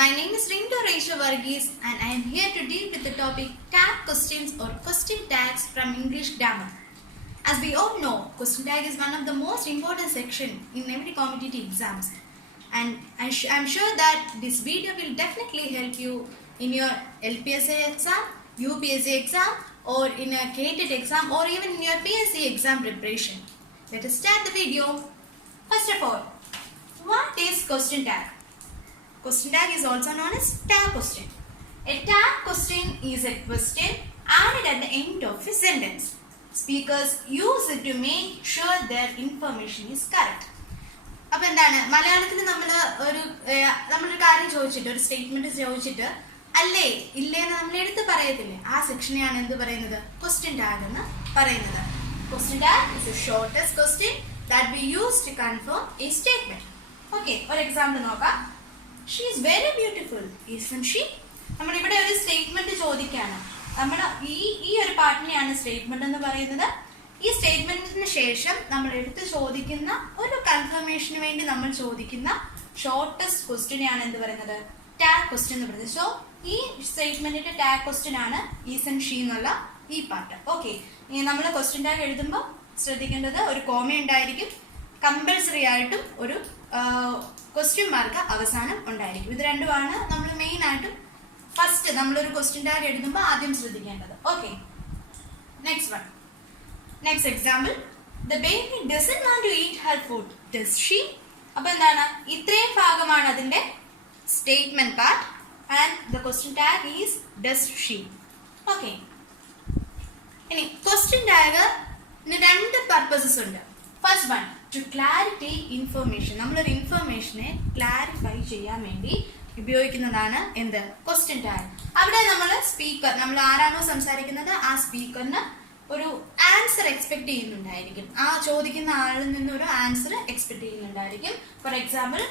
My name is Rindu Reisha Varghese and I am here to deal with the topic tag questions or question tags from English grammar. As we all know, question tag is one of the most important section in every competitive exams, and I'm sure that this video will definitely help you in your LPSA exam, UPSA exam, or in a CATET exam, or even in your PSC exam preparation. Let us start the video. First of all, what is question tag? Question tag is also known as tag question. A tag question is a question added at the end of a sentence. Speakers use it to make sure their information is correct. അപ്പോൾ എന്താണ് മലയാളത്തിൽ നമ്മളൊരു കാര്യം ചോദിച്ചിട്ട് ഒരു statement ചോദിച്ചിട്ട് അല്ലേ ഇല്ലേന്ന് നമ്മൾ എടുത്ത് പറയത്തില്ലേ, ആ സെക്ഷനെയാണ് എന്ത് പറയുന്നത്, ക്വസ്റ്റ്യൻ ടാഗ് എന്ന് പറയുന്നത്. Question tag is a shortest question that we use to confirm a statement. Okay, ഒരു എക്സാമ്പിൾ നോക്കാം. She is very beautiful, isn't she? നമ്മളിവിടെ ഒരു സ്റ്റേറ്റ്മെന്റ് ചോദിക്കാണ്. നമ്മൾ ഈ ഒരു പാർട്ടിനെയാണ് സ്റ്റേറ്റ്മെന്റ് എന്ന് പറയുന്നത്. ഈ സ്റ്റേറ്റ്മെന്റിന് ശേഷം നമ്മൾ എടുത്ത് ചോദിക്കുന്ന ഒരു കൺഫർമേഷന് വേണ്ടി നമ്മൾ ചോദിക്കുന്ന ഷോർട്ടസ്റ്റ് ക്വസ്റ്റ്യനെയാണ് എന്ത് പറയുന്നത്, ടാഗ് ക്വസ്റ്റ്യൻ എന്ന് പറയുന്നത്. സോ ഈ സ്റ്റേറ്റ്മെന്റിന്റെ ടാഗ് ക്വസ്റ്റ്യൻ ആണ് ഈസൻ ഷീ എന്നുള്ള ഈ പാർട്ട്. ഓക്കെ, ഇനി നമ്മൾ ക്വസ്റ്റ്യൻ ടാഗ് എഴുതുമ്പോൾ ശ്രദ്ധിക്കേണ്ടത് ഒരു കോമ ഉണ്ടായിരിക്കും, കമ്പൽസറി ആയിട്ടും ഒരു ക്വസ്റ്റ്യൻ മാർക്ക് അവസാനം ഉണ്ടായിരിക്കും. ഇത് രണ്ടുമാണ് നമ്മൾ മെയിൻ ആയിട്ടും ഫസ്റ്റ് നമ്മളൊരു ക്വസ്റ്റ്യൻ ടാഗ് എഴുതുമ്പോൾ ആദ്യം ശ്രദ്ധിക്കേണ്ടത്. Okay, next example. The baby doesn't want to eat her food, does she? അപ്പൊ എന്താണ്, ഇത്രയും ഭാഗമാണ് അതിന്റെ statement part and the question tag is does she. Okay, ഇനി ക്വസ്റ്റ്യൻ ടാഗിന് രണ്ട് പർപ്പസസ് ഉണ്ട്. First one, to clarity information. നമ്മളൊരു ഇൻഫർമേഷനെ ക്ലാരിഫൈ ചെയ്യാൻ വേണ്ടി ഉപയോഗിക്കുന്നതാണ് എന്ത്, ക്വസ്റ്റ്യൻ ടാഗ്. അവിടെ നമ്മൾ ആരാണോ സംസാരിക്കുന്നത് ആ സ്പീക്കറിന് ഒരു ആൻസർ എക്സ്പെക്ട് ചെയ്യുന്നുണ്ടായിരിക്കും. ആ ചോദിക്കുന്ന ആളിൽ നിന്ന് ഒരു ആൻസർ എക്സ്പെക്ട് ചെയ്യുന്നുണ്ടായിരിക്കും. For example,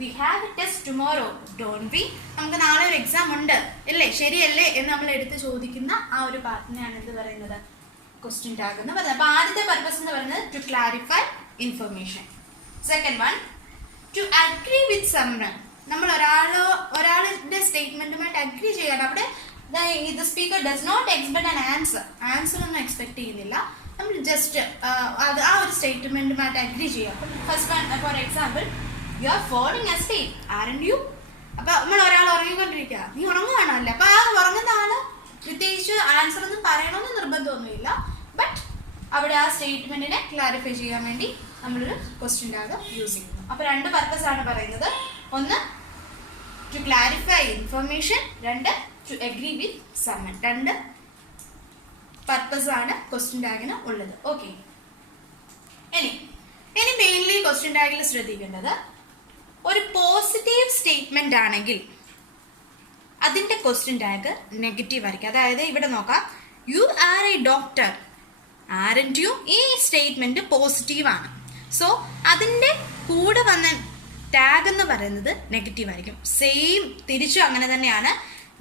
we have a test tomorrow, don't we? നമുക്ക് നാളെ ഒരു എക്സാം ഉണ്ട് അല്ലേ, ശരിയല്ലേ എന്ന് നമ്മൾ എടുത്ത് ചോദിക്കുന്ന ആ ഒരു പാർട്ടിനെയാണ് എന്ത് പറയുന്നത്, ക്വസ്റ്റ്യൻ ടാഗ് എന്ന് പറയുന്നത്. അപ്പൊ ആദ്യത്തെ പർപ്പസ് എന്ന് പറയുന്നത് to clarify information. Second one, to agree with someone. നമ്മൾ ഒരാളുടെ സ്റ്റേറ്റ്മെന്റുമായിട്ട് അഗ്രി ചെയ്യണം. അവിടെ the speaker does not expect an answer ഒന്നും എക്സ്പെക്ട് ചെയ്യുന്നില്ല. നമ്മൾ ജസ്റ്റ് ആ ഒരു സ്റ്റേറ്റ്മെന്റുമായിട്ട് അഗ്രി ചെയ്യാം. First one, for example, you are following asleep, aren't you? അപ്പൊ നമ്മൾ ഒരാൾ ഉറങ്ങിക്കൊണ്ടിരിക്കുക, നീ ഉറങ്ങുകയാണോ? അല്ലേ? അപ്പൊ ആ ഉറങ്ങുന്ന ആള് പ്രത്യേകിച്ച് ആൻസർ ഒന്നും പറയണമെന്ന് നിർബന്ധമൊന്നുമില്ല. ബട്ട് അവിടെ ആ സ്റ്റേറ്റ്മെന്റിനെ ക്ലാരിഫൈ ചെയ്യാൻ വേണ്ടി നമ്മളൊരു ക്വസ്റ്റ്യൻ ടാഗ് യൂസ് ചെയ്യുന്നു. അപ്പൊ രണ്ട് പർപ്പസ് ആണ് പറയുന്നത്. ഒന്ന്, ടു ക്ലാരിഫൈ ഇൻഫർമേഷൻ. രണ്ട്, ടു അഗ്രി വിത്ത് സമൺ. രണ്ട് പർപ്പസ് ആണ് ക്വസ്റ്റ്യൻ ടാഗിന് ഉള്ളത്. ഓക്കെ, ഇനി മെയിൻലി ക്വസ്റ്റ്യൻ ടാഗിൽ ശ്രദ്ധിക്കേണ്ടത്, ഒരു പോസിറ്റീവ് സ്റ്റേറ്റ്മെന്റ് ആണെങ്കിൽ അതിന്റെ ക്വസ്റ്റ്യൻ ടാഗ് നെഗറ്റീവ് ആയിരിക്കും. അതായത് ഇവിടെ നോക്കാം, you are a doctor, aren't you? ഈ സ്റ്റേറ്റ്മെന്റ് പോസിറ്റീവ് ആണ്. സോ അതിന്റെ കൂടെ വന്ന ടാഗ് എന്ന് പറയുന്നത് നെഗറ്റീവ് ആയിരിക്കും. സെയിം തിരിച്ചും അങ്ങനെ തന്നെയാണ്.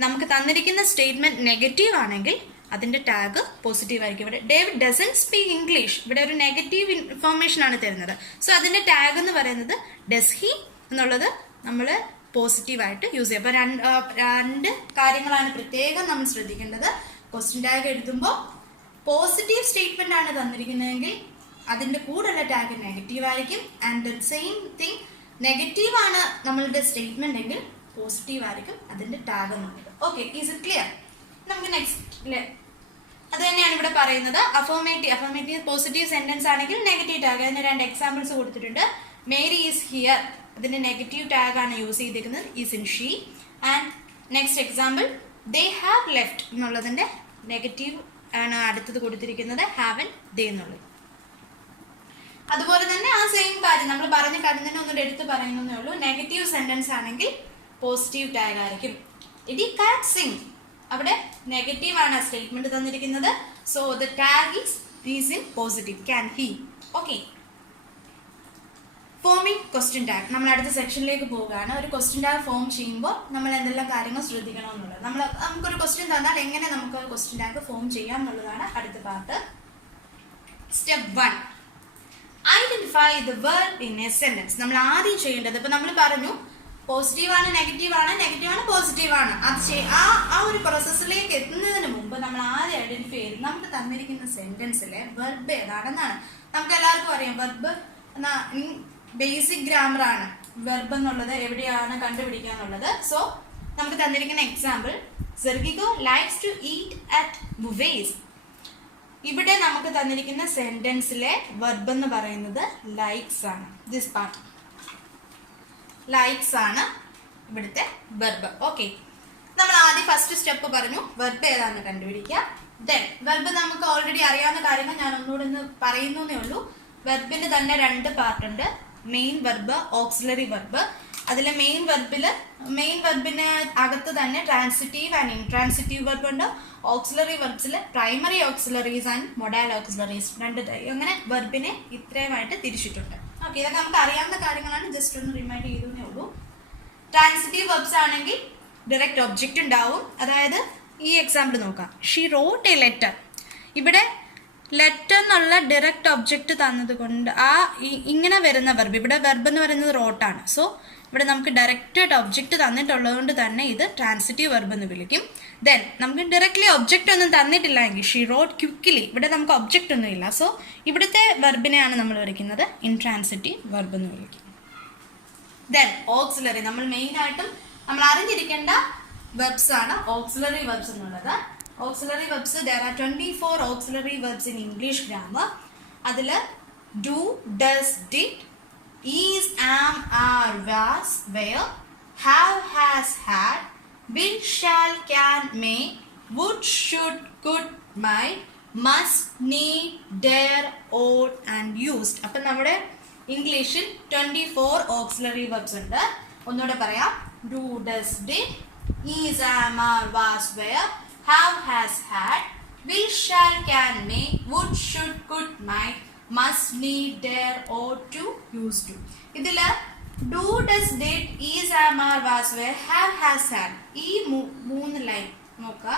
നമുക്ക് തന്നിരിക്കുന്ന സ്റ്റേറ്റ്മെന്റ് നെഗറ്റീവ് ആണെങ്കിൽ അതിന്റെ ടാഗ് പോസിറ്റീവ് ആയിരിക്കും. ഇവിടെ ഡേവിഡ് ഡസന്റ് സ്പീക്ക് ഇംഗ്ലീഷ്, ഇവിടെ ഒരു നെഗറ്റീവ് ഇൻഫർമേഷൻ ആണ് തരുന്നത്. സോ അതിന്റെ ടാഗ് എന്ന് പറയുന്നത് ഡസ് ഹി എന്നുള്ളത് നമ്മൾ പോസിറ്റീവായിട്ട് യൂസ് ചെയ്യും. അപ്പോൾ രണ്ട് കാര്യങ്ങളാണ് പ്രത്യേകം നമ്മൾ ശ്രദ്ധിക്കേണ്ടത്. ക്വസ്റ്റ്യൻ ടാഗ് എഴുതുമ്പോൾ പോസിറ്റീവ് സ്റ്റേറ്റ്മെന്റ് ആണ് തന്നിരിക്കുന്നതെങ്കിൽ അതിന്റെ കൂടെയുള്ള ടാഗ് നെഗറ്റീവ് ആയിരിക്കും. And the same thing, negative ആണ് നമ്മളുടെ സ്റ്റേറ്റ്മെന്റ് എങ്കിൽ പോസിറ്റീവ് ആയിരിക്കും അതിന്റെ ടാഗ് എന്നുള്ളത്. Okay, is it clear? നമുക്ക് നെക്സ്റ്റ് അത് തന്നെയാണ് ഇവിടെ പറയുന്നത്. അഫർമേറ്റീവ് പോസിറ്റീവ് സെന്റൻസ് ആണെങ്കിൽ നെഗറ്റീവ് ടാഗ്. അതിന് രണ്ട് എക്സാമ്പിൾസ് കൊടുത്തിട്ടുണ്ട്. മേരി ഈസ് ഹിയർ, അതിന്റെ നെഗറ്റീവ് ടാഗ് ആണ് യൂസ് ചെയ്തിരിക്കുന്നത്, is in she. And next example, they have left എന്നുള്ളതിന്റെ നെഗറ്റീവ് ആണ് അടുത്തത് കൊടുത്തിരിക്കുന്നത്, ഹാവൻ ദേ എന്നുള്ളത്. അതുപോലെ തന്നെ ആ സെയിം കാര്യം നമ്മൾ പറഞ്ഞ കാര്യം തന്നെ ഒന്നുകൂടെ എടുത്ത് പറയുന്നേ ഉള്ളൂ. നെഗറ്റീവ് സെന്റൻസ് ആണെങ്കിൽ പോസിറ്റീവ് ടാഗ് ആയിരിക്കും. ഇറ്റ് കാറ്റ് സിംഗ്, അവിടെ നെഗറ്റീവ് ആണ് സ്റ്റേറ്റ്മെന്റ് തന്നിരിക്കുന്നത്. So the tag is in positive, can he. Okay, forming question tag. നമ്മൾ അടുത്ത സെക്ഷനിലേക്ക് പോവുകയാണ്. ഒരു ക്വസ്റ്റ്യൻ ടാഗ് ഫോം ചെയ്യുമ്പോൾ നമ്മൾ എന്തെല്ലാം കാര്യങ്ങൾ ശ്രദ്ധിക്കണം എന്നുള്ളത്. നമുക്കൊരു ക്വസ്റ്റ്യൻ തന്നാൽ എങ്ങനെ നമുക്ക് ക്വസ്റ്റ്യൻ ടാഗ് ഫോം ചെയ്യാം എന്നുള്ളതാണ് അടുത്ത part. Step 1, identify the word in A sentence. നമ്മൾ ആദ്യം ചെയ്യേണ്ടത്, ഇപ്പൊ നമ്മൾ പറഞ്ഞു പോസിറ്റീവാണ് നെഗറ്റീവാണ് പോസിറ്റീവാണ്. അത് ആ ഒരു പ്രോസസ്സിലേക്ക് എത്തുന്നതിന് മുമ്പ് നമ്മൾ ആദ്യം ഐഡന്റിഫൈ ചെയ്ത് നമുക്ക് തന്നിരിക്കുന്ന സെന്റൻസിലെ വെർബ് ഏതാണെന്നാണ്. നമുക്ക് എല്ലാവർക്കും അറിയാം വെർബ് ബേസിക് ഗ്രാമർ ആണ്. വെർബ് എന്നുള്ളത് എവിടെയാണ് കണ്ടുപിടിക്കാന്നുള്ളത്. സോ നമുക്ക് തന്നിരിക്കുന്ന example, Sergio likes to eat at buffets. ഇവിടെ നമുക്ക് തന്നിരിക്കുന്ന സെന്റൻസിലെ വെർബ് എന്ന് പറയുന്നത് ലൈക്സ് ആണ്. ദിസ് പാർട്ട് ലൈക്സ് ആണ് ഇവിടുത്തെ വെർബ്. ഓക്കെ, നമ്മൾ ആദ്യം ഫസ്റ്റ് സ്റ്റെപ്പ് പറഞ്ഞു വെർബ് ഏതാണെന്ന് കണ്ടുപിടിക്കുക. ദെൻ വെർബ് നമുക്ക് ഓൾറെഡി അറിയാവുന്ന കാര്യങ്ങൾ ഞാൻ ഒന്നുകൂടെ ഒന്ന് പറയുന്നേ ഉള്ളൂ. വെർബിന് തന്നെ 2 പാർട്ട് ഉണ്ട്, മെയിൻ വെർബ്, ഓക്സിലറി വെർബ്. അതിലെ മെയിൻ വെർബിന് അകത്ത് തന്നെ ട്രാൻസിറ്റീവ് ആൻഡ് ഇൻട്രാൻസിറ്റീവ് വെർബ് ഉണ്ട്. ഓക്സിലറി വെർബ്സിൽ primary auxiliaries and modal auxiliaries 2 തരം. അങ്ങനെ വെർബിനെ ഇത്രയുമായിട്ട് തിരിച്ചിട്ടുണ്ട്. ഓക്കെ, ഇതൊക്കെ നമുക്ക് അറിയാവുന്ന കാര്യങ്ങളാണ്, ജസ്റ്റ് ഒന്ന് റിമൈൻഡ് ചെയ്തേ ഉള്ളൂ. ട്രാൻസിറ്റീവ് വെർബ്സ് ആണെങ്കിൽ ഡയറക്റ്റ് ഒബ്ജക്റ്റ് ഉണ്ടാവും. അതായത് ഈ എക്സാമ്പിൾ നോക്കാം, ഷീ റോട്ട് എ ലെറ്റർ. ഇവിടെ ലെറ്റർ എന്നുള്ള ഡയറക്റ്റ് ഒബ്ജക്റ്റ് തന്നത് കൊണ്ട് ഇങ്ങനെ വരുന്ന വെർബ്, ഇവിടെ വെർബ് എന്ന് പറയുന്നത് റോട്ടാണ്. സോ ഇവിടെ നമുക്ക് ഡയറക്റ്റ് ഒബ്ജക്റ്റ് തന്നിട്ടുള്ളത് കൊണ്ട് തന്നെ ഇത് ട്രാൻസിറ്റീവ് വെർബ് എന്ന് വിളിക്കും. ദെൻ നമുക്ക് ഡയറക്റ്റ്ലി ഒബ്ജക്റ്റ് ഒന്നും തന്നിട്ടില്ല എങ്കിൽ ഷീ റോട്ട് ക്വിക്ക്ലി, ഇവിടെ നമുക്ക് ഒബ്ജക്റ്റ് ഒന്നും ഇല്ല. സോ ഇവിടുത്തെ വെർബിനെയാണ് നമ്മൾ വിളിക്കുന്നത് ഇൻട്രാൻസിറ്റീവ് വെർബ് എന്ന് വിളിക്കും. ദെൻ ഓക്സിലറി, നമ്മൾ മെയിനായിട്ടും നമ്മൾ അറിഞ്ഞിരിക്കേണ്ട വെർബ്സ് ആണ് ഓക്സിലറി വെർബ്സ് എന്നുള്ളത്. Auxiliary verbs, there are 24 auxiliary verbs in English grammar. അതിൽ do, does, did, is, am, are, was, were, have, has, had, will, shall, can, may, would, should, could, might, must, need, dare, ought and used. അപ്പം നമ്മുടെ ഇംഗ്ലീഷിൽ 24 auxiliary verbs ഉണ്ട്. ഒന്നുകൂടെ പറയാം, do, does, did, is, am, are, was, were, have, has, had, will, shall, can, may, would, should, could, might, must, need, dare, ought to, used to. ഇതിൽ do, does, did, is, am, are, was, were, have, has, had, ഈ 3 line നോക്കുക.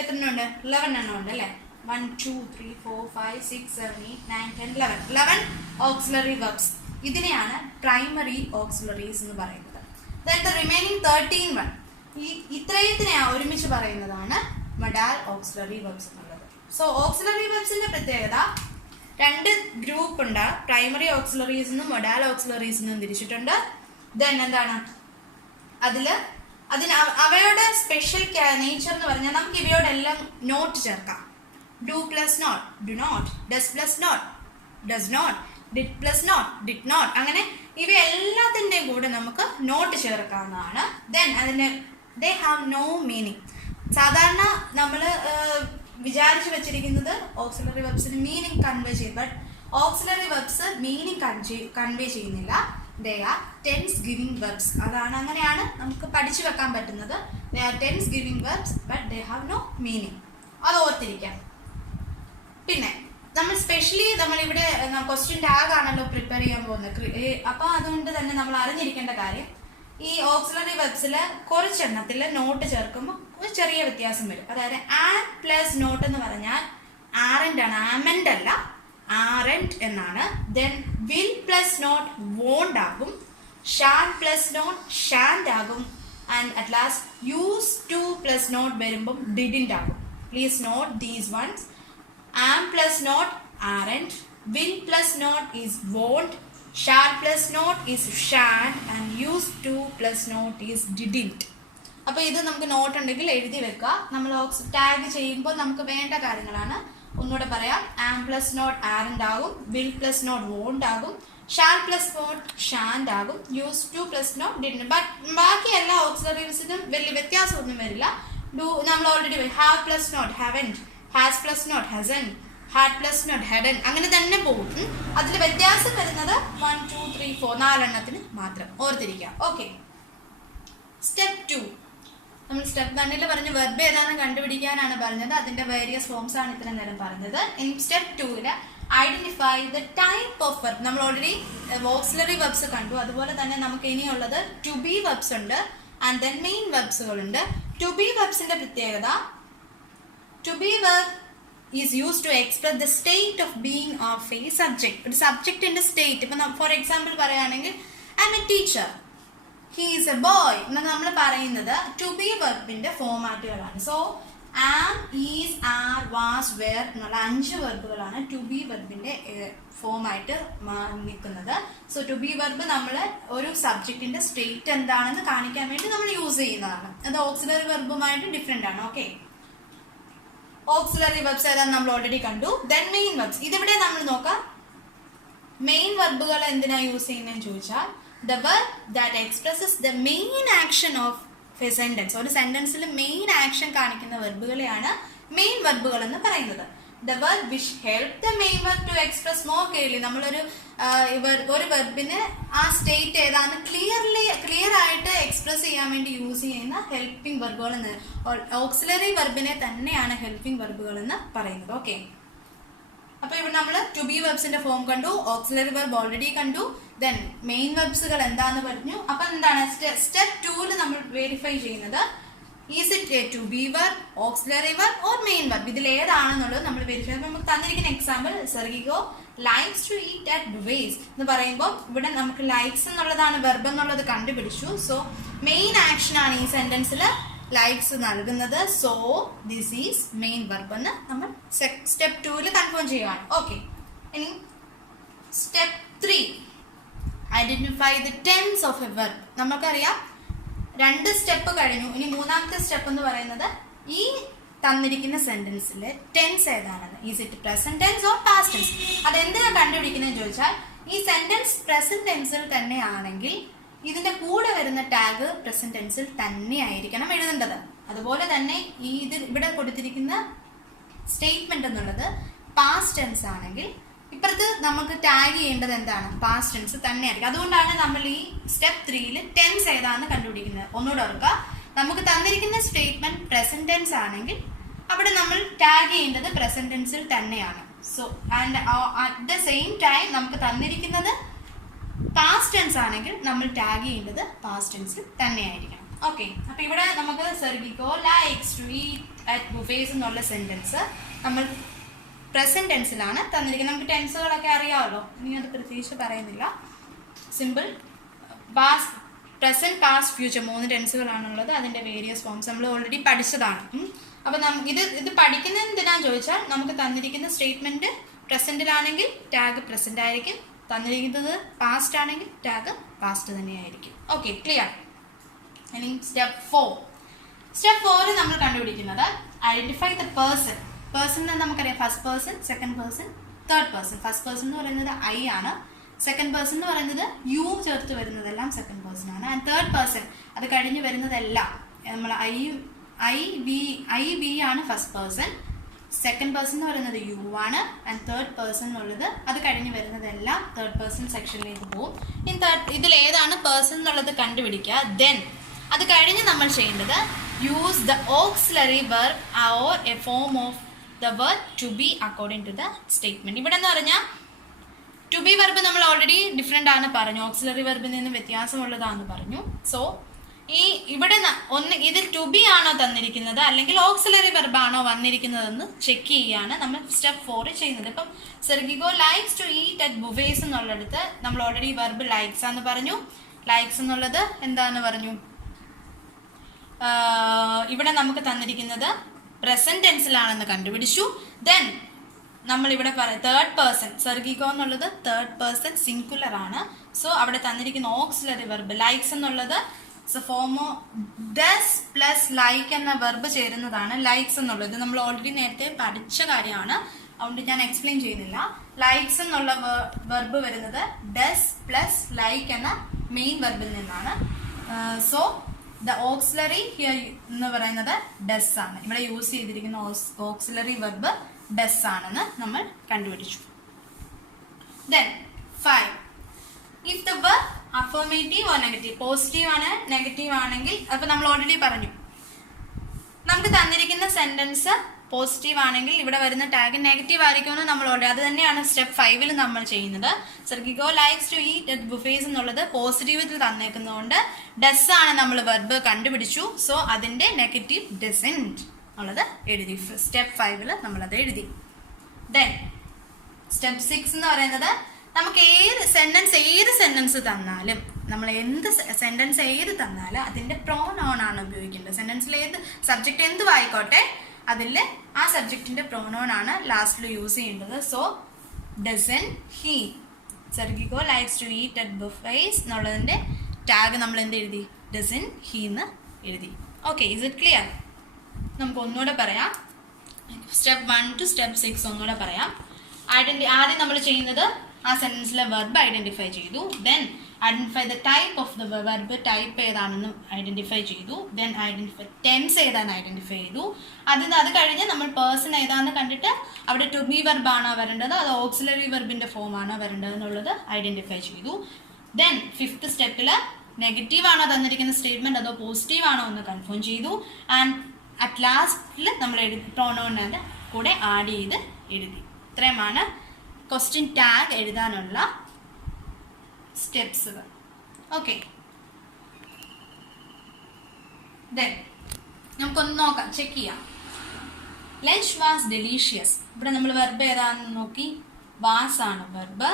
എത്ര ഉണ്ട്? 11 എണ്ണം ഉണ്ട് അല്ലേ? 1 2 3 4 5 6 7 8 9 10 11 auxiliary verbs. ഇതിനെയാണ് primary auxiliaries എന്ന് പറയുന്നത്. ദെൻ ദ റിമൈനിങ് 13 വൺ, ഈ ഇത്രയത്തിനെ ഒരുമിച്ച് പറയുന്നതാണ് മൊഡാൽ ഓക്സിലറി വെർബ്സ് എന്നുള്ളത്. സോ ഓക്സിലറി വെർബ്സിന്റെ പ്രത്യേകത 2 ഗ്രൂപ്പ് ഉണ്ട്, പ്രൈമറി ഓക്സിലറീസ് എന്നും മൊഡാൽ ഓക്സിലറീസ് എന്നും തിരിച്ചിട്ടുണ്ട്. ദെൻ എന്താണ് അവയുടെ സ്പെഷ്യൽ നേച്ചർ എന്ന് പറഞ്ഞാൽ നമുക്ക് ഇവയോടെല്ലാം നോട്ട് ചേർക്കാം. Do plus not, do not, does plus not, does not, did plus not, did not, അങ്ങനെ ഇവയെല്ലാത്തിൻ്റെയും കൂടെ നമുക്ക് നോട്ട് ചേർക്കാവുന്നതാണ്. ദെൻ അതിൻ്റെ ദേ ഹാവ് നോ മീനിങ്. സാധാരണ നമ്മൾ വിചാരിച്ചു വെച്ചിരിക്കുന്നത് ഓക്സിലറി വെർബ്സിന് മീനിങ് കൺവേ ചെയ്യും, but auxiliary verbs meaning convey ചെയ്യുന്നില്ല. They are tense giving verbs. അങ്ങനെയാണ് നമുക്ക് പഠിച്ചു വെക്കാൻ പറ്റുന്നത്. They are tense giving verbs but they have no meaning. അത് ഓർത്തിരിക്കാം. പിന്നെ നമ്മൾ സ്പെഷ്യലി നമ്മളിവിടെ ക്വസ്റ്റ്യൻ ടാഗ് ആണല്ലോ പ്രിപ്പയർ ചെയ്യാൻ പോകുന്നത്. അപ്പോൾ അതുകൊണ്ട് തന്നെ നമ്മൾ അറിഞ്ഞിരിക്കേണ്ട കാര്യം, ഈ ഓക്സിലറി വെർബ്സിൽ കുറച്ചെണ്ണത്തിൽ നോട്ട് ചേർക്കുമ്പോൾ ഒരു ചെറിയ വ്യത്യാസം വരും. അതായത് ആൻഡ് പ്ലസ് നോട്ട് എന്ന് പറഞ്ഞാൽ ആറൻഡ് ആണ്, ആമൻഡ് അല്ല, ആറൻഡ് എന്നാണ്. Then will plus not won't ആകും, ഷാൻ പ്ലസ് നോട്ട് ഷാൻഡ് ആകും, and at last use to plus not വരുമ്പം ഡിഡിൻ്റ് ആകും. Please note these ones. am plus not aren't, will plus not is won't, shall plus not is shan't, and used to plus not is didn't. അപ്പോൾ ഇത് നമുക്ക് not ഉണ്ടെങ്കിൽ എഴുതി വെക്കുക. നമ്മൾ tag ചെയ്യുമ്പോൾ നമുക്ക് വേണ്ട കാര്യങ്ങളാണ്. ഒന്നുകൂടെ പറയാം, am plus not aren't ആകും, will plus not won't ആകും, shall plus not shan't ആകും, used to plus not didn't. But ബാക്കി എല്ലാ ഓക്സിലറീസിനും വലിയ വ്യത്യാസമൊന്നും വരില്ല. നമ്മൾ already have plus not haven't, has plus not hasn't, had plus not hadn't, അങ്ങനെ തന്നെ പോകും. അതിൽ വ്യത്യാസം വരുന്നത് 1 2 3 4 4 മാത്രം ഓർത്തിരിക്കാം. ഓക്കെ, സ്റ്റെപ്പ് 2 നമ്മൾ സ്റ്റെപ്പ് 1 പറഞ്ഞു വെർബ് ഏതാണെന്ന് കണ്ടുപിടിക്കാനാണ് പറഞ്ഞത്. അതിന്റെ വേരിയസ് ഫോംസ് ആണ് ഇത്രയും നേരം പറഞ്ഞത്. In step 2 identify the type of verb. നമ്മൾ ഓൾറെഡി ഓക്സിലറി വെർബ്സ് കണ്ടു. അതുപോലെ തന്നെ നമുക്ക് ഇനിയുള്ളത് ടു ബി വെർബ്സ് ഉണ്ട്, ആൻഡ് ദെൻ മെയിൻ വെർബ്സുകളുണ്ട്. ടു ബി വെർബ്സിന്റെ പ്രത്യേകത, to be verb is used to express the state of being of a subject. ഒരു സബ്ജക്റ്റിന്റെ സ്റ്റേറ്റ്. ഇപ്പം ഫോർ എക്സാമ്പിൾ പറയുകയാണെങ്കിൽ I am a teacher, he is a boy എന്ന് നമ്മൾ പറയുന്നത് ടു ബി വെർബിന്റെ ഫോമാറ്റുകളാണ്. So am, is, are, was, were എന്നുള്ള 5 വെർബുകളാണ് ടു ബി വെർബിന്റെ ഫോമായിട്ട് നിൽക്കുന്നത്. സോ ടു ബി വെർബ് നമ്മൾ ഒരു സബ്ജക്റ്റിന്റെ സ്റ്റേറ്റ് എന്താണെന്ന് കാണിക്കാൻ വേണ്ടി നമ്മൾ യൂസ് ചെയ്യുന്നതാണ്. അത് ഓക്സിലറി വെർബുമായിട്ട് ഡിഫറെന്റ് ആണ്. ഓക്കെ, ഓക്സിലറി വെർബ്സ് ഏതാണെന്ന് നമ്മൾ ഓൾറെഡി കണ്ടു. Then main verbs. ഇതിവിടെ നമ്മൾ നോക്കാം. മെയിൻ വെർബുകൾ എന്തിനാ യൂസ് ചെയ്യുന്നതെന്ന് ചോദിച്ചാൽ the verb that expresses the main action of a sentence. ഒരു സെന്റൻസിൽ മെയിൻ ആക്ഷൻ കാണിക്കുന്ന വെർബുകളെയാണ് മെയിൻ വെർബുകൾ എന്ന് പറയുന്നത്. The verb which help the main verb to express more clearly. നമ്മളൊരു വെർബിന് ആ സ്റ്റേറ്റ് ഏതാണ് ക്ലിയർ ആയിട്ട് എക്സ്പ്രസ് ചെയ്യാൻ വേണ്ടി യൂസ് ചെയ്യുന്ന ഹെൽപ്പിംഗ് വെർബുകൾ എന്ന്, ഓക്സിലറി വെർബിനെ തന്നെയാണ് ഹെൽപ്പിംഗ് വെർബുകൾ എന്ന് പറയുന്നത്. ഓക്കെ, അപ്പൊ ഇവിടെ നമ്മൾ ടു ബി വെർബ്സിന്റെ ഫോം കണ്ടു, ഓക്സിലറി വെർബ് ഓൾറെഡി കണ്ടു, ദെൻ മെയിൻ വെർബ്സുകൾ എന്താന്ന് പറഞ്ഞു. അപ്പൊ എന്താണ് സ്റ്റെപ്പ് 2 നമ്മൾ വെരിഫൈ ചെയ്യുന്നത്, is it a to be verb, auxiliary verb or main verb, ഇതിൽ ഏതാണെന്നുള്ളത് നമ്മൾ വെരിഫൈ. നമുക്ക് തന്നിരിക്കുന്ന example Sergio likes to eat at buffets എന്ന് പറയുമ്പോൾ ഇവിടെ നമുക്ക് ലൈക്സ് എന്നുള്ളതാണ് വെർബ് എന്നുള്ളത് കണ്ടുപിടിച്ചു. സോ മെയിൻ ആക്ഷൻ ആണ് ഈ സെന്റൻസിൽ ലൈക്സ് നൽകുന്നത്. So this is main verb എന്ന് നമ്മൾ സ്റ്റെപ്പ് 2 കൺഫേം ചെയ്യുകയാണ്. ഓക്കെ, ഇനി step 3 identify the tense of a verb. നമുക്കറിയാം 2 സ്റ്റെപ്പ് കഴിഞ്ഞു. ഇനി 3ാമത്തെ സ്റ്റെപ്പ് എന്ന് പറയുന്നത് ഈ തന്നിരിക്കുന്ന സെന്റൻസിലെ ടെൻസ് ഏതാണെന്ന്. Is it present tense or past tense? അതെന്തിനാ കണ്ടുപിടിക്കുന്നതെന്ന് ചോദിച്ചാൽ ഈ സെന്റൻസ് പ്രസന്റ് ടെൻസിൽ തന്നെ ആണെങ്കിൽ ഇതിന്റെ കൂടെ വരുന്ന ടാഗ് പ്രസന്റ് ടെൻസിൽ തന്നെ ആയിരിക്കണം എഴുതേണ്ടത്. അതുപോലെ തന്നെ ഇവിടെ കൊടുത്തിരിക്കുന്ന സ്റ്റേറ്റ്മെന്റ് എന്നുള്ളത് പാസ്റ്റ് ടെൻസ് ആണെങ്കിൽ ഇപ്പുറത്ത് നമുക്ക് ടാഗ് ചെയ്യേണ്ടത് എന്താണ്? പാസ്റ്റ് ടെൻസ് തന്നെയായിരിക്കും. അതുകൊണ്ടാണ് നമ്മൾ ഈ സ്റ്റെപ്പ് 3 ടെൻസ് ഏതാണെന്ന് കണ്ടുപിടിക്കുന്നത്. ഒന്നുകൂടെ ഓർക്കുക, നമുക്ക് തന്നിരിക്കുന്ന സ്റ്റേറ്റ്മെന്റ് പ്രസന്റ് ടെൻസ് ആണെങ്കിൽ അവിടെ നമ്മൾ ടാഗ് ചെയ്യേണ്ടത് പ്രസന്റ് ടെൻസിൽ തന്നെയാണ്. So and at the same time നമുക്ക് തന്നിരിക്കുന്നത് പാസ്റ്റ് ടെൻസ് ആണെങ്കിൽ നമ്മൾ ടാഗ് ചെയ്യേണ്ടത് പാസ്റ്റ് ടെൻസിൽ തന്നെയായിരിക്കണം. ഓക്കെ, അപ്പൊ ഇവിടെ നമുക്ക് സെർഗിഗോ ലൈക്സ് ടു ഈറ്റ് അറ്റ് ബുഫേസ് എന്നുള്ള സെന്റൻസ് നമ്മൾ പ്രസന്റ് ടെൻസിലാണ് തന്നിരിക്കുന്നത്. നമുക്ക് ടെൻസുകളൊക്കെ അറിയാമല്ലോ, ഇനി അത് പ്രത്യേകിച്ച് പറയുന്നില്ല. Simple, past, present, past, future 3 ടെൻസുകളാണുള്ളത്. അതിന്റെ വേരിയസ് ഫോംസ് നമ്മൾ ഓൾറെഡി പഠിച്ചതാണ്. അപ്പൊ ഇത് പഠിക്കുന്നത് എന്തിനാന്ന് ചോദിച്ചാൽ നമുക്ക് തന്നിരിക്കുന്ന സ്റ്റേറ്റ്മെന്റ് പ്രസന്റിലാണെങ്കിൽ ടാഗ് പ്രസന്റ് ആയിരിക്കും, തന്നിരിക്കുന്നത് പാസ്റ്റ് ആണെങ്കിൽ ടാഗ് പാസ്റ്റ് തന്നെയായിരിക്കും. Okay, clear. ഇനി സ്റ്റെപ്പ് 4 നമ്മൾ കണ്ടുപിടിക്കുന്നത് ഐഡന്റിഫൈ ദ പേഴ്സൺ. പേഴ്സൺ നമുക്കറിയാം first person, second person, third person. First person എന്ന് പറയുന്നത് ഐ ആണ്, സെക്കൻഡ് പേഴ്സൺ എന്ന് പറയുന്നത് യു ചേർത്ത് വരുന്നതെല്ലാം സെക്കൻഡ് പേഴ്സൺ ആണ്, ആൻഡ് തേർഡ് പേഴ്സൺ അത് കഴിഞ്ഞ് വരുന്നതെല്ലാം നമ്മൾ ഐ വി ആണ് ഫസ്റ്റ് പേഴ്സൺ, സെക്കൻഡ് പേഴ്സൺ എന്ന് പറയുന്നത് യു ആണ്, ആൻഡ് തേർഡ് പേഴ്സൺ എന്നുള്ളത് അത് കഴിഞ്ഞ് വരുന്നതെല്ലാം തേർഡ് പേഴ്സൺ സെക്ഷനിലേക്ക് പോകും. ഇതിൽ ഏതാണ് പേഴ്സൺ എന്നുള്ളത് കണ്ടുപിടിക്കുക. ദെൻ അത് കഴിഞ്ഞ് നമ്മൾ ചെയ്യേണ്ടത് use the auxiliary verb or a form of the verb to be according to the statement. ഇവിടെ എന്ന് പറഞ്ഞാൽ ടു ബി വെർബ് നമ്മൾ ഓൾറെഡി ഡിഫറെൻ്റ് ആണ് പറഞ്ഞു, ഓക്സിലറി വെർബിൽ നിന്ന് വ്യത്യാസമുള്ളതാണെന്ന് പറഞ്ഞു. സോ ഇവിടെ ഇതിൽ ടു ബി ആണോ തന്നിരിക്കുന്നത് അല്ലെങ്കിൽ ഓക്സിലറി വെർബ് ആണോ വന്നിരിക്കുന്നതെന്ന് ചെക്ക് ചെയ്യാണ് നമ്മൾ സ്റ്റെപ്പ് 4 ചെയ്യുന്നത്. ഇപ്പം സെർഗിഗോ ലൈക്സ് ടു ഈറ്റ് അറ്റ് ബുഫേസ് എന്നുള്ളിടത്ത് നമ്മൾ ഓൾറെഡി വെർബ് ലൈക്സ് ആണെന്ന് പറഞ്ഞു. ലൈക്സ് എന്നുള്ളത് എന്താന്ന് പറഞ്ഞു? ഇവിടെ നമുക്ക് തന്നിരിക്കുന്നത് പ്രസന്റ് ടെൻസിലാണെന്ന് കണ്ടുപിടിച്ചു. ദെൻ നമ്മളിവിടെ തേർഡ് പേഴ്സൺ, സെർഗിഗോ എന്നുള്ളത് തേർഡ് പേഴ്സൺ സിംഗുലർ ആണ്. സോ അവിടെ തന്നിരിക്കുന്ന ഓക്സിലറി വെർബ് ലൈക്സ് എന്നുള്ളത് ഫോമോ ഡസ് പ്ലസ് ലൈക്ക് എന്ന വെർബ് ചേരുന്നതാണ് ലൈക്സ് എന്നുള്ളത്. നമ്മൾ ഓൾറെഡി നേരത്തെ പഠിച്ച കാര്യമാണ്, അതുകൊണ്ട് ഞാൻ എക്സ്പ്ലെയിൻ ചെയ്യുന്നില്ല. ലൈക്സ് എന്നുള്ള വെർബ് വരുന്നത് ഡസ് പ്ലസ് ലൈക്ക് എന്ന മെയിൻ വെർബിൽ നിന്നാണ്. സോ ദ ഓക്സിലറി ഹിയർ എന്ന് പറയുന്നത് ഡസ് ആണ്. ഇവിടെ യൂസ് ചെയ്തിരിക്കുന്ന ഓക്സിലറി വെർബ് ഡസ് ആണെന്ന് നമ്മൾ കണ്ടുപിടിച്ചു. Then 5 if the verb affirmative or negative, positive ആണ് നെഗറ്റീവ് ആണെങ്കിൽ, അപ്പൊ നമ്മൾ ഓൾറെഡി പറഞ്ഞു നമുക്ക് തന്നിരിക്കുന്ന സെന്റൻസ് പോസിറ്റീവ് ആണെങ്കിൽ ഇവിടെ വരുന്ന ടാഗ് നെഗറ്റീവ് ആയിരിക്കുമെന്ന് നമ്മൾ ഓൾറെഡി, അത് തന്നെയാണ് സ്റ്റെപ്പ് 5 നമ്മൾ ചെയ്യുന്നത്. സെർഗിഗോ ലൈക്സ് ടു ഈറ്റ് അറ്റ് ബുഫേസ് എന്നുള്ളത് പോസിറ്റീവിൽ തന്നേക്കുന്നതുകൊണ്ട് ഡസ് ആണ് നമ്മൾ വെർബ് കണ്ടുപിടിച്ചു. സോ അതിന്റെ നെഗറ്റീവ് ഡസൻറ്റ് ഉള്ളത് എഴുതി. സ്റ്റെപ്പ് 5 നമ്മളത് എഴുതി. ദെൻ സ്റ്റെപ്പ് 6 എന്ന് പറയുന്നത് നമുക്ക് ഏത് സെന്റൻസ് തന്നാലും നമ്മൾ എന്ത് സെൻറ്റൻസ് ഏത് തന്നാലും അതിൻ്റെ പ്രോനൗൺ ആണ് ഉപയോഗിക്കേണ്ടത്. സെൻറ്റൻസിൽ ഏത് സബ്ജക്റ്റ് എന്തും ആയിക്കോട്ടെ അതിൽ ആ സബ്ജക്റ്റിൻ്റെ പ്രോനൗൺ ആണ് ലാസ്റ്റിൽ യൂസ് ചെയ്യേണ്ടത്. So doesn't he Sergio likes to eat at buffets എന്നുള്ളതിൻ്റെ ടാഗ് നമ്മൾ എന്ത് എഴുതി? ഡസൻ ഹീ എന്ന് എഴുതി. Okay, is it clear? നമുക്ക് ഒന്നുകൂടെ പറയാം. സ്റ്റെപ്പ് 1 to സ്റ്റെപ്പ് 6 ഒന്നുകൂടെ പറയാം. ആദ്യം നമ്മൾ ചെയ്യുന്നത് ആ സെൻറ്റൻസിലെ വെർബ് ഐഡൻറ്റിഫൈ ചെയ്തു. Then identify the type of the verb, type ഏതാണെന്ന് ഐഡൻറ്റിഫൈ ചെയ്തു. ദെൻ ഐഡൻറ്റിഫൈ ടെൻസ് ഏതാണെന്ന് ഐഡൻറ്റിഫൈ ചെയ്തു. അത് കഴിഞ്ഞ് നമ്മൾ പേഴ്സൺ ഏതാണെന്ന് കണ്ടിട്ട് അവിടെ ടു ബി വെർബാണോ വരേണ്ടത് അതോ ഓക്സിലറി വെർബിൻ്റെ ഫോം ആണോ വരേണ്ടത് എന്നുള്ളത് ഐഡൻറ്റിഫൈ ചെയ്തു. ദെൻ 5th സ്റ്റെപ്പിൽ നെഗറ്റീവ് ആണോ തന്നിരിക്കുന്ന സ്റ്റേറ്റ്മെൻറ്റ് അതോ പോസിറ്റീവ് ആണോ എന്ന് കൺഫേം ചെയ്തു. ആൻഡ് അറ്റ് ലാസ്റ്റിൽ നമ്മൾ പ്രോനൗണിൻ്റെ കൂടെ ആഡ് ചെയ്ത് എഴുതി. ഇത്രയുമാണ് ക്വസ്റ്റ്യൻ ടാഗ് എഴുതാനുള്ള സ്റ്റെപ്സുകൾ. ഓക്കെ, ദെൻ നമുക്കൊന്ന് നോക്കാം, ചെക്ക് ചെയ്യാം. Lunch was delicious. ഇവിടെ നമ്മൾ വെർബ് ഏതാണെന്ന് നോക്കി. വാസ് ആണ് വെർബ്.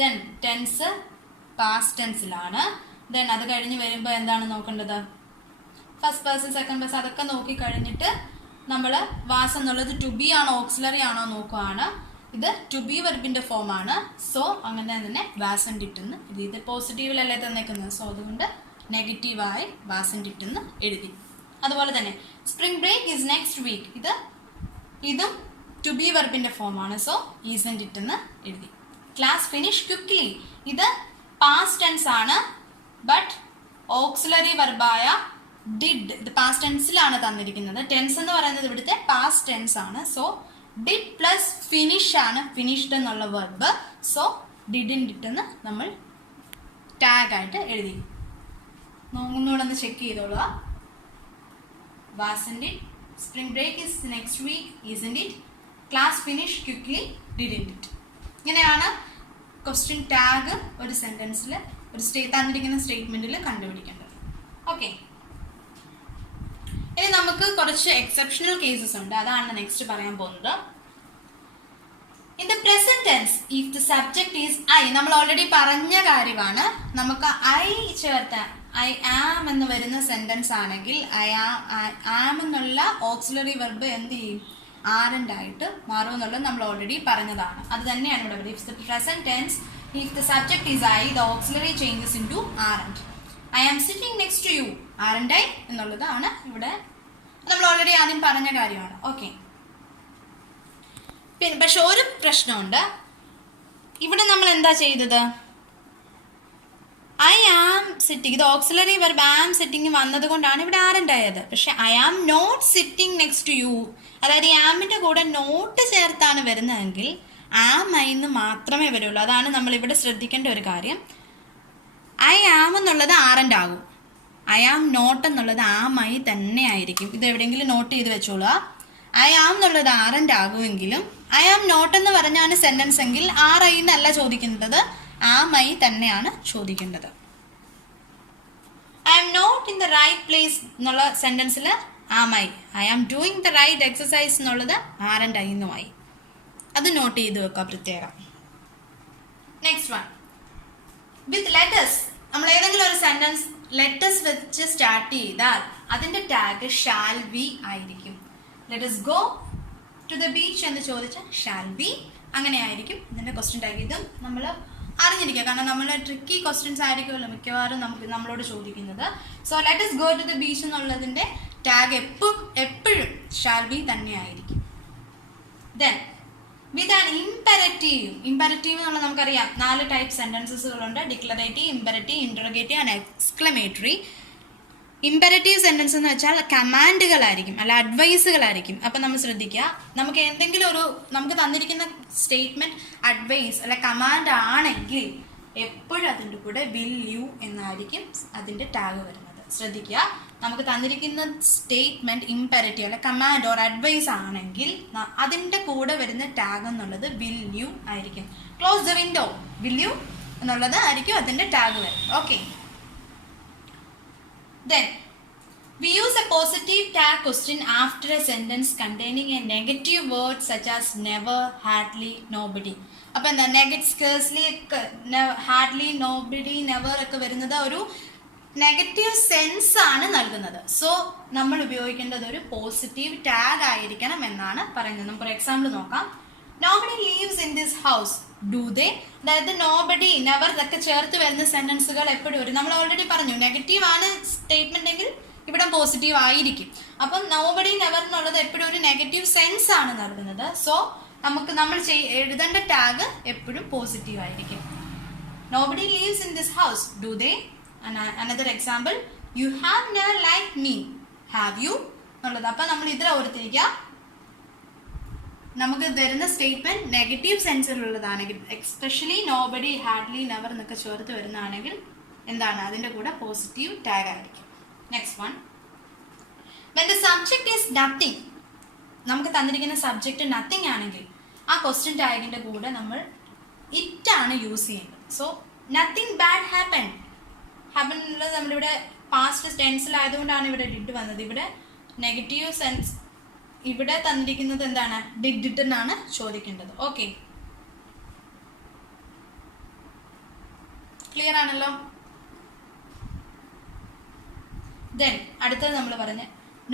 ദെൻ ടെൻസ് പാസ്റ്റ് ടെൻസിലാണ്. ദെൻ അത് കഴിഞ്ഞ് വരുമ്പോൾ എന്താണ് നോക്കേണ്ടത്? ഫസ്റ്റ് പേഴ്സൺ സെക്കൻഡ് പേഴ്സൺ അതൊക്കെ നോക്കി കഴിഞ്ഞിട്ട് നമ്മൾ വാസ് എന്നുള്ളത് ടു ബി ആണോ ഓക്സിലറി ആണോ നോക്കുകയാണ്. ഇത് ടു ബി വെർബിൻ്റെ ഫോമാണ്. സോ അങ്ങനെ തന്നെ വാസ് ആൻഡ് ഡിഡ് എന്ന് എഴുതി. ഇത് പോസിറ്റീവിലല്ലേ തന്നേക്കുന്നത്, സോ അതുകൊണ്ട് നെഗറ്റീവായി വാസ് ആൻഡ് ഡിഡ് എന്ന് എഴുതി. അതുപോലെ തന്നെ spring break is next week. ഇതും ടു ബി വെർബിൻ്റെ ഫോമാണ്. സോ ഈസ് ആൻഡ് ഡിഡ് എന്ന് എഴുതി. Class finish quickly. ഇത് പാസ്റ്റ് ടെൻസ് ആണ്, ബട്ട് ഓക്സിലറി വെർബായ ഡിഡ് ഇത് പാസ്റ്റ് ടെൻസിലാണ് തന്നിരിക്കുന്നത്. ടെൻസ് എന്ന് പറയുന്നത് ഇവിടുത്തെ പാസ്റ്റ് ടെൻസ് ആണ്. സോ ഡിഡ് പ്ലസ് ഫിനിഷ് ആണ് ഫിനിഷ്ഡ് എന്നുള്ള verb. So did and did എന്ന് നമ്മൾ ടാഗ് ആയിട്ട് എഴുതി. ഒന്നുകൂടെ ഒന്ന് ചെക്ക് ചെയ്തോളുക. Was and did, spring break is next week, is and did, class finish quickly, did and did. ഇങ്ങനെയാണ് ക്വസ്റ്റ്യൻ ടാഗ് ഒരു സെൻറ്റൻസിൽ ഒരു തന്നിരിക്കുന്ന സ്റ്റേറ്റ്മെൻറ്റിൽ കണ്ടുപിടിക്കേണ്ടത്. ഓക്കെ, ഇനി നമുക്ക് കുറച്ച് എക്സെപ്ഷണൽ കേസസ് ഉണ്ട്, അതാണ് നെക്സ്റ്റ് പറയാൻ പോകുന്നത്. In the present tense if the subject is I, നമ്മൾ ഓൾറെഡി പറഞ്ഞ കാര്യമാണ്. നമുക്ക് ഐ ചേർത്ത ഐ ആം എന്ന് വരുന്ന സെന്റൻസ് ആണെങ്കിൽ ഐ ആം എന്നുള്ള ഓക്സിലറി വെർബ് എന്ത് ചെയ്യും? ആരൻഡ് ആയിട്ട് മാറും എന്നുള്ളത് നമ്മൾ ഓൾറെഡി പറഞ്ഞതാണ്. അത് തന്നെയാണ് ഇവിടെ പറയുന്നത്. If the present tense if the subject is I the auxiliary changes into aren't. I am sitting next to you, aren't I എന്നുള്ളതാണ് ഇവിടെ നമ്മൾ ഓൾറെഡി ആദ്യം പറഞ്ഞ കാര്യമാണ്. ഓക്കെ, പിന്നെ പക്ഷെ ഒരു പ്രശ്നമുണ്ട്. ഇവിടെ നമ്മൾ എന്താ ചെയ്തത്? ഐ ആം സിറ്റിംഗ്, ഇത് ഓക്സിലറി വെർബ് ആം സിറ്റിംഗ് വന്നത് കൊണ്ടാണ് ഇവിടെ ആരൻഡ് ആയത്. പക്ഷെ I am not sitting next to you, അതായത് ഈ ആമിൻ്റെ കൂടെ നോട്ട് ചേർത്താണ് വരുന്നതെങ്കിൽ ആം ഐ എന്ന് മാത്രമേ വരുള്ളൂ. അതാണ് നമ്മളിവിടെ ശ്രദ്ധിക്കേണ്ട ഒരു കാര്യം. ഐ ആം എന്നുള്ളത് ആരൻഡ് ആകും, ഐ ആം നോട്ട് എന്നുള്ളത് ആം ഐ തന്നെ ആയിരിക്കും. ഇത് എവിടെയെങ്കിലും നോട്ട് ചെയ്ത് വെച്ചോളുക. ഐ ആം എന്നുള്ളത് ആരൻഡ് ആകുമെങ്കിലും ഐ ആം നോട്ട് എന്ന് പറഞ്ഞാണ് സെൻറ്റൻസ് എങ്കിൽ ആർ ഐ എന്നല്ല ചോദിക്കുന്നത്, ആം ഐ തന്നെയാണ് ചോദിക്കേണ്ടത്. I am not in the right place എന്നുള്ള സെൻറ്റൻസിൽ am I, I am doing the right exercise എന്നുള്ളത് ആരൻഡ് ഐ എന്നുമായി. അത് നോട്ട് ചെയ്ത് വെക്കുക പ്രത്യേകം. Next one, with letters. നമ്മൾ ഏതെങ്കിലും ഒരു സെൻറ്റൻസ് ലെറ്റേഴ്സ് വെച്ച് സ്റ്റാർട്ട് ചെയ്താൽ അതിൻ്റെ ടാഗ് ഷാൽ ബി ആയിരിക്കും. Let's go to the beach എന്ന് ചോദിച്ചാൽ ഷാൽ ബി, അങ്ങനെ ആയിരിക്കും ഇതിൻ്റെ ക്വസ്റ്റ്യൻ ടാഗ്. ഇതും നമ്മൾ അറിഞ്ഞിരിക്കുക, കാരണം നമ്മൾ ട്രിക്കി ക്വസ്റ്റ്യൻസ് ആയിരിക്കുമല്ലോ മിക്കവാറും നമ്മളോട് ചോദിക്കുന്നത്. So let's go to the beach എന്നുള്ളതിൻ്റെ ടാഗ് എപ്പോഴും ഷാൽ ബി തന്നെ ആയിരിക്കും. Then with an imperative. Imperative എന്നുള്ളത് നമുക്കറിയാം 4 ടൈപ്പ് സെൻറ്റൻസസുകളുണ്ട്: declarative, imperative, interrogative and exclamatory. Imperative sentence എന്ന് വെച്ചാൽ കമാൻഡുകളായിരിക്കും, അല്ല അഡ്വൈസുകളായിരിക്കും. അപ്പം നമ്മൾ ശ്രദ്ധിക്കുക, നമുക്ക് എന്തെങ്കിലും നമുക്ക് തന്നിരിക്കുന്ന സ്റ്റേറ്റ്മെൻറ്റ് അഡ്വൈസ് അല്ല കമാൻഡ് ആണെങ്കിൽ എപ്പോഴും അതിൻ്റെ കൂടെ വിൽ യു എന്നായിരിക്കും അതിൻ്റെ ടാഗ് വരുന്നത്. ശ്രദ്ധിക്കുക, നമുക്ക് തന്നിരിക്കുന്ന സ്റ്റേറ്റ്മെൻറ്റ് ഇമ്പരറ്റീവ് അല്ല കമാൻഡ് ഓർ അഡ്വൈസ് ആണെങ്കിൽ അതിൻ്റെ കൂടെ വരുന്ന ടാഗ് എന്നുള്ളത് വിൽ യു ആയിരിക്കും. Close the window, will you എന്നുള്ളത് ആയിരിക്കും അതിൻ്റെ ടാഗ് വരുന്നത്. Okay, then we use a positive tag question after a sentence containing a negative word such as never, hardly, nobody. അപ്പം എന്താ negate scarcely, hardly, nobody, never ഒക്കെ വരുന്നത് ഒരു negative sense ആണ് നൽകുന്നത്. സോ നമ്മൾ ഉപയോഗിക്കേണ്ടത് ഒരു പോസിറ്റീവ് ടാഗ് ആയിരിക്കണം എന്നാണ് പറയുന്നത്. നമുക്കൊരു എക്സാമ്പിൾ നോക്കാം. Nobody leaves in this house, do they? അതായത് നോബഡി, നെവർ ഇതൊക്കെ ചേർത്ത് വരുന്ന സെന്റൻസുകൾ എപ്പോഴും വരും. നമ്മൾ ഓൾറെഡി പറഞ്ഞു നെഗറ്റീവ് ആണ് സ്റ്റേറ്റ്മെന്റ് എങ്കിൽ ഇവിടെ പോസിറ്റീവ് ആയിരിക്കും. അപ്പം നോബഡി, നെവർ എന്നുള്ളത് എപ്പോഴും ഒരു നെഗറ്റീവ് സെൻസ് ആണ് നൽകുന്നത്. സോ നമ്മൾ എഴുതേണ്ട ടാഗ് എപ്പോഴും പോസിറ്റീവ് ആയിരിക്കും. Nobody leaves in this house, do they? Another example, you have never liked me, have you? എന്നുള്ളത്. അപ്പം നമ്മൾ ഇതിൽ ഓർത്തിരിക്കുക, നമുക്ക് തരുന്ന സ്റ്റേറ്റ്മെന്റ് നെഗറ്റീവ് സെൻസിലുള്ളതാണെങ്കിൽ, എക്സ്പെഷ്യലി നോബഡി, ഹാർഡ്ലി, നെവർ എന്നൊക്കെ ചേർത്ത് വരുന്നതാണെങ്കിൽ എന്താണ് അതിൻ്റെ കൂടെ പോസിറ്റീവ് ടാഗ് ആയിരിക്കും. Next one, when the subject is nothing, നമുക്ക് തന്നിരിക്കുന്ന സബ്ജക്റ്റ് നത്തിങ് ആണെങ്കിൽ ആ ക്വസ്റ്റ്യൻ ടാഗിൻ്റെ കൂടെ നമ്മൾ ഇറ്റ് ആണ് യൂസ് ചെയ്യുന്നത്. So nothing bad happen, happen എന്നുള്ളത് നമ്മളിവിടെ പാസ്റ്റ് ടെൻസിലായതുകൊണ്ടാണ് ഇവിടെ ഡിഡ് വന്നത്. ഇവിടെ നെഗറ്റീവ് സെൻസ്, ഇവിടെ തന്നിരിക്കുന്നത് എന്താണ്, ഡിഡ് എന്നാണ് ചോദിക്കേണ്ടത്. ഓക്കെ, ക്ലിയർ ആണല്ലോ? ദെൻ അടുത്തത് നമ്മൾ പറഞ്ഞ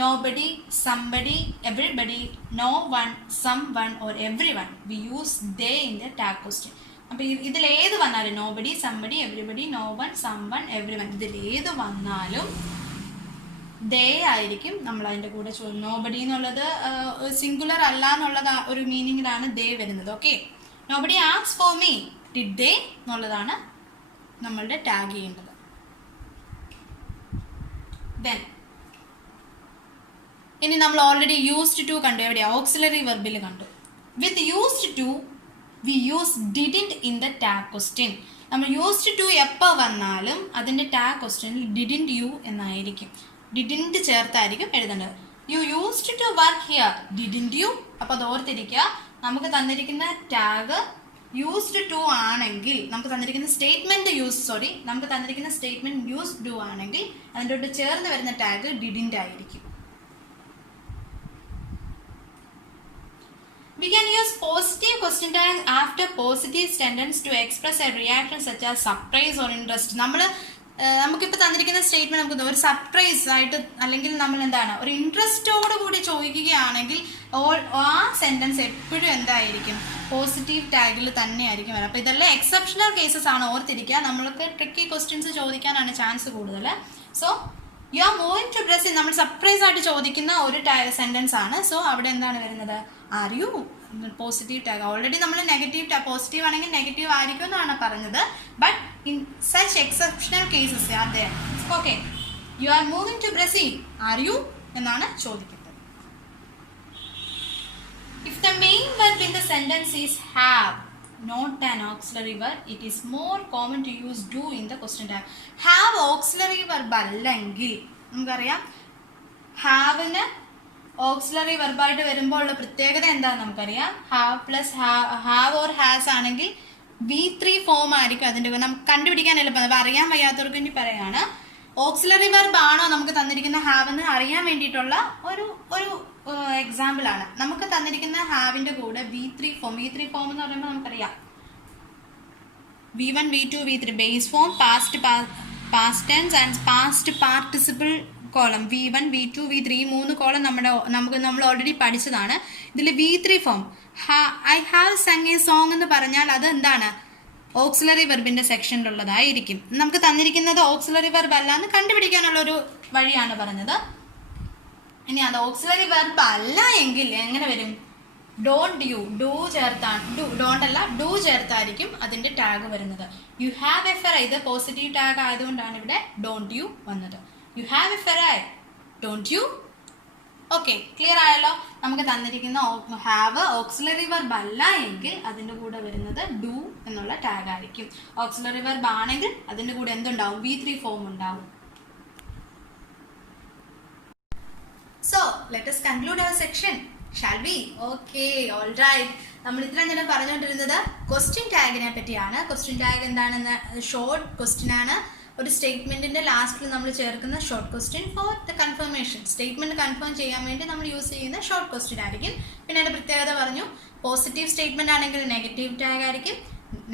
nobody, somebody, everybody, no one, someone or everyone, we use they in the tag question. അപ്പം ഇതിലേത് വന്നാലും nobody, somebody, everybody, no one, someone, everyone, ഇതിലേത് വന്നാലും ദേ ആയിരിക്കും നമ്മൾ അതിൻ്റെ കൂടെ ചോദിക്കും. നോബഡി എന്നുള്ളത് സിംഗുലർ അല്ല എന്നുള്ളത് ഒരു മീനിങ്ങിലാണ് ദേ വരുന്നത്. Okay, nobody asks for me, did they എന്നുള്ളതാണ് നമ്മളുടെ ടാഗ് ചെയ്യേണ്ടത്. ദെൻ ഇനി നമ്മൾ ഓൾറെഡി യൂസ്ഡ് ടു കണ്ടു. എവിടെയാണ്? ഓക്സിലറി വെർബിൽ കണ്ടു. With used to we use didn't in the tag question. നമ്മൾ യൂസ്ഡ് ടു എപ്പോൾ വന്നാലും അതിൻ്റെ ടാഗ് ക്വസ്റ്റ്യനിൽ ഡിഡിൻറ്റ് യു എന്നായിരിക്കും, ഡിഡിൻറ്റ് ചേർത്തായിരിക്കും എഴുതേണ്ടത്. You used to work here, didn't you? അപ്പോൾ അത് ഓർത്തിരിക്കുക, നമുക്ക് തന്നിരിക്കുന്ന ടാഗ് യൂസ്ഡ് ടു ആണെങ്കിൽ, നമുക്ക് തന്നിരിക്കുന്ന സ്റ്റേറ്റ്മെന്റ് യൂസ് ടു ആണെങ്കിൽ അതിൻ്റെ കൂടെ ചേർന്ന് വരുന്ന ടാഗ് ഡിഡിൻറ്റ് ആയിരിക്കും. We can use positive question tag after positive sentence to express a reaction such as surprise or interest. നമുക്കിപ്പോൾ തന്നിരിക്കുന്ന സ്റ്റേറ്റ്മെന്റ് നമുക്ക് ഒരു സർപ്രൈസ് ആയിട്ട് അല്ലെങ്കിൽ നമ്മൾ എന്താണ് ഒരു ഇൻട്രസ്റ്റോട് കൂടി ചോദിക്കുകയാണെങ്കിൽ ആ സെന്റൻസ് എപ്പോഴും എന്തായിരിക്കും, പോസിറ്റീവ് ടാഗിൽ തന്നെയായിരിക്കും വരാം. അപ്പോൾ ഇതെല്ലാം എക്സെപ്ഷണൽ കേസസ് ആണ്, ഓർത്തിരിക്കുക. നമ്മൾക്ക് ട്രിക്കി ക്വസ്റ്റ്യൻസ് ചോദിക്കാനാണ് ചാൻസ് കൂടുതൽ. So you are moving to Brazil, നമ്മൾ സർപ്രൈസ് ആയിട്ട് ചോദിക്കുന്ന ഒരു സെന്റൻസ് ആണ്. സോ അവിടെ എന്താണ് വരുന്നത്, are you, positive tag. Already നമ്മൾ നെഗറ്റീവ് പോസിറ്റീവ് ആണെങ്കിൽ നെഗറ്റീവ് ആയിരിക്കും എന്നാണ് പറഞ്ഞത്. But in such exceptional cases are there. Okay, you are moving to Brazil, are you എന്നാണ് ചോദിക്കുന്നത്. If the main verb in the sentence is have, not an auxiliary verb, it is more common to use do in the question tag. have auxiliary verb അല്ലെങ്കിൽ നമുക്കറിയാം ഹാവിന് auxiliary വെർബായിട്ട് വരുമ്പോൾ ഉള്ള പ്രത്യേകത എന്താണെന്ന് നമുക്കറിയാം. Have plus have or has ആണെങ്കിൽ V3 form ആയിരിക്കും അതിൻ്റെ. നമുക്ക് കണ്ടുപിടിക്കാൻ എളുപ്പം, അപ്പോൾ അറിയാൻ വയ്യാത്തവർക്ക് വേണ്ടി പറയാണ്. ഓക്സിലറി വെർബ് ആണോ നമുക്ക് തന്നിരിക്കുന്ന ഹാവ് എന്ന് അറിയാൻ വേണ്ടിയിട്ടുള്ള ഒരു എക്സാമ്പിൾ ആണ്. നമുക്ക് തന്നിരിക്കുന്ന ഹാവിന്റെ കൂടെ V3 ഫോം എന്ന് പറയുമ്പോൾ നമുക്കറിയാം V1, V2, V3 base form, past tense and past participle column. V1, V2, V3 ഈ 3 കോളം നമ്മൾ ഓൾറെഡി പഠിച്ചതാണ്. ഇതിൽ V3 form I have sung A song എന്ന് പറഞ്ഞാൽ അത് എന്താണ്, ഓക്സിലറി വെർബിന്റെ സെക്ഷനിലുള്ളതായിരിക്കും. നമുക്ക് തന്നിരിക്കുന്നത് ഓക്സിലറി വെർബ് അല്ല എന്ന് കണ്ടുപിടിക്കാനുള്ള ഒരു വഴിയാണ് പറഞ്ഞത്. ഇനി അത് ഓക്സിലറി വെർബ് അല്ല എങ്കിൽ എങ്ങനെ വരും, ഡോണ്ട് യു, ഡു ചേർത്താണ്, ഡോണ്ട് അല്ല ഡു ചേർത്തായിരിക്കും അതിന്റെ ടാഗ് വരുന്നത്. യു ഹാവ് എ ഫെറൈ, ഇത് പോസിറ്റീവ് ടാഗ് ആയതുകൊണ്ടാണ് ഇവിടെ ഡോണ്ട് യു വന്നത്. You have a Ferrari, don't you. Okay, clear ആയല്ലോ? നമുക്ക് തന്നിരിക്കുന്ന ഹാവ് ഓക്സിലറി വെർബ് അല്ല എങ്കിൽ അതിൻ്റെ കൂടെ വരുന്നത് ഡു എന്നുള്ള ടാഗ് ആയിരിക്കും. ഓക്സിലറി വെർബ് ആണെങ്കിൽ അതിൻ്റെ കൂടെ എന്തുണ്ടാവും, V3 ഫോം ഉണ്ടാവും. So let us conclude our section, shall we? Okay, all right. നമ്മൾ ഇത്ര നേരം പറഞ്ഞുകൊണ്ടിരുന്നത് ക്വസ്റ്റ്യൻ ടാഗിനെ പറ്റിയാണ്. ക്വസ്റ്റ്യൻ ടാഗ് എന്താണെന്ന് ഷോർട്ട് ക്വസ്റ്റ്യൻ ആണ്. ഒരു സ്റ്റേറ്റ്മെന്റിന്റെ ലാസ്റ്റിൽ നമ്മൾ ചേർക്കുന്ന short question for the confirmation. Statement confirm ചെയ്യാൻ വേണ്ടി നമ്മൾ യൂസ് ചെയ്യുന്ന ഷോർട്ട് ക്വസ്റ്റ്യൻ ആയിരിക്കും. പിന്നെ അതിന്റെ പ്രത്യേകത പറഞ്ഞു, പോസിറ്റീവ് സ്റ്റേറ്റ്മെന്റ് ആണെങ്കിൽ നെഗറ്റീവ് ടാഗ് ആയിരിക്കും,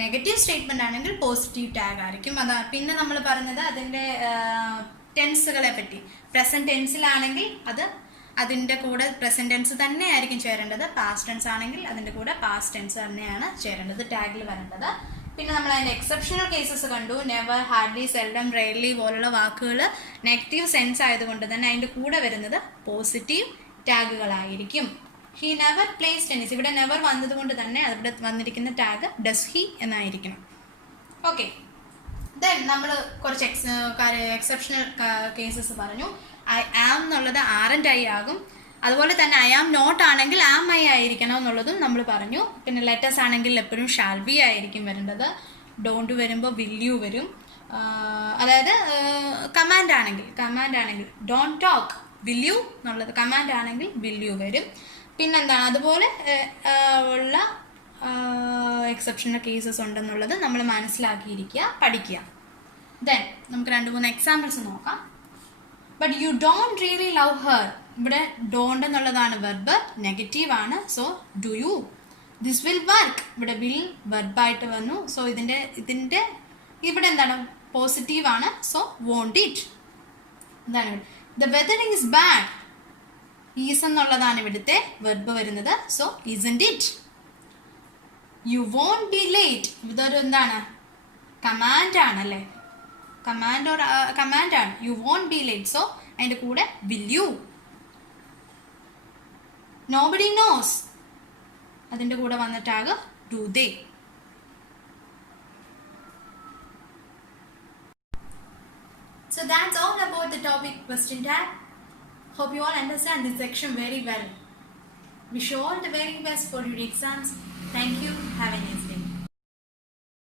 നെഗറ്റീവ് സ്റ്റേറ്റ്മെന്റ് ആണെങ്കിൽ പോസിറ്റീവ് ടാഗ് ആയിരിക്കും. അതാ പിന്നെ നമ്മൾ പറഞ്ഞത് അതിന്റെ ടെൻസുകളെ പറ്റി. പ്രസന്റ് ടെൻസിലാണെങ്കിൽ അതിൻ്റെ കൂടെ പ്രസന്റ് ടെൻസ് തന്നെ ആയിരിക്കും ചേരേണ്ടത്. പാസ്റ്റ് ടെൻസ് ആണെങ്കിൽ അതിൻ്റെ കൂടെ പാസ്റ്റ് ടെൻസ് തന്നെയാണ് ചേരേണ്ടത്, ടാഗിൽ വരേണ്ടത്. പിന്നെ നമ്മൾ അതിൻ്റെ എക്സെപ്ഷണൽ കേസസ് കണ്ടു. നെവർ, ഹാർഡ്ലി, സെൽഡം, റെയർലി പോലുള്ള വാക്കുകൾ നെഗറ്റീവ് സെൻസ് ആയതുകൊണ്ട് തന്നെ അതിൻ്റെ കൂടെ വരുന്നത് പോസിറ്റീവ് ടാഗുകളായിരിക്കും. ഹി നെവർ പ്ലേസ് ടെന്നീസ്, ഇവിടെ നെവർ വന്നതുകൊണ്ട് തന്നെ അവിടെ വന്നിരിക്കുന്ന ടാഗ് ഡസ് ഹി എന്നായിരിക്കണം. ഓക്കെ, ദെൻ നമ്മൾ കുറച്ച് എക്സെപ്ഷണൽ കേസസ് പറഞ്ഞു. ഐ ആം എന്നുള്ളത് ആർ ആൻഡ് ഐ ആകും. അതുപോലെ തന്നെ ഐ ആം നോട്ട് ആണെങ്കിൽ ആം ഐ ആയിരിക്കണം എന്നുള്ളതും നമ്മൾ പറഞ്ഞു. പിന്നെ ലെറ്റേഴ്സ് ആണെങ്കിൽ എപ്പോഴും ഷാൽ ബി ആയിരിക്കും വരേണ്ടത്. ഡോണ്ട് വരുമ്പോൾ വിൽ യു വരും. അതായത് കമാൻഡ് ആണെങ്കിൽ ഡോണ്ട് ടോക്ക് വിൽ യു എന്നുള്ളത് കമാൻഡ് ആണെങ്കിൽ വിൽ യു വരും. പിന്നെന്താണ്, അതുപോലെ ഉള്ള എക്സെപ്ഷണൽ കേസസ് ഉണ്ടെന്നുള്ളത് നമ്മൾ മനസ്സിലാക്കിയിരിക്കുക, പഠിക്കുക. ദെൻ നമുക്ക് 2-3 എക്സാമ്പിൾസ് നോക്കാം. But you don't really love her, ഇവിടെ ഡോണ്ട് എന്നുള്ളതാണ് വെർബ്, നെഗറ്റീവ് ആണ്. So do you. This will work, ഇവിടെ വിൽ വെർബായിട്ട് വന്നു. സോ ഇതിൻ്റെ ഇവിടെ എന്താണ്, പോസിറ്റീവ് ആണ്. So won't it. എന്താണ്, the weather is bad, is എന്നുള്ളതാണ് ഇവിടുത്തെ വെർബ് വരുന്നത്. So isn't it. You won't be late, ഇതൊരു എന്താണ്, കമാൻഡ് ആണ് അല്ലേ, കമാൻഡാണ്. You won't be late. So അതിൻ്റെ കൂടെ വിൽ യു. നോബഡി നോസ്, അതിൻ്റെ കൂടെ വന്നിട്ടാകെ do they. So that's all about the topic question tag. Hope you all understand this section very well. Wish you all the very best for your exams. Thank you.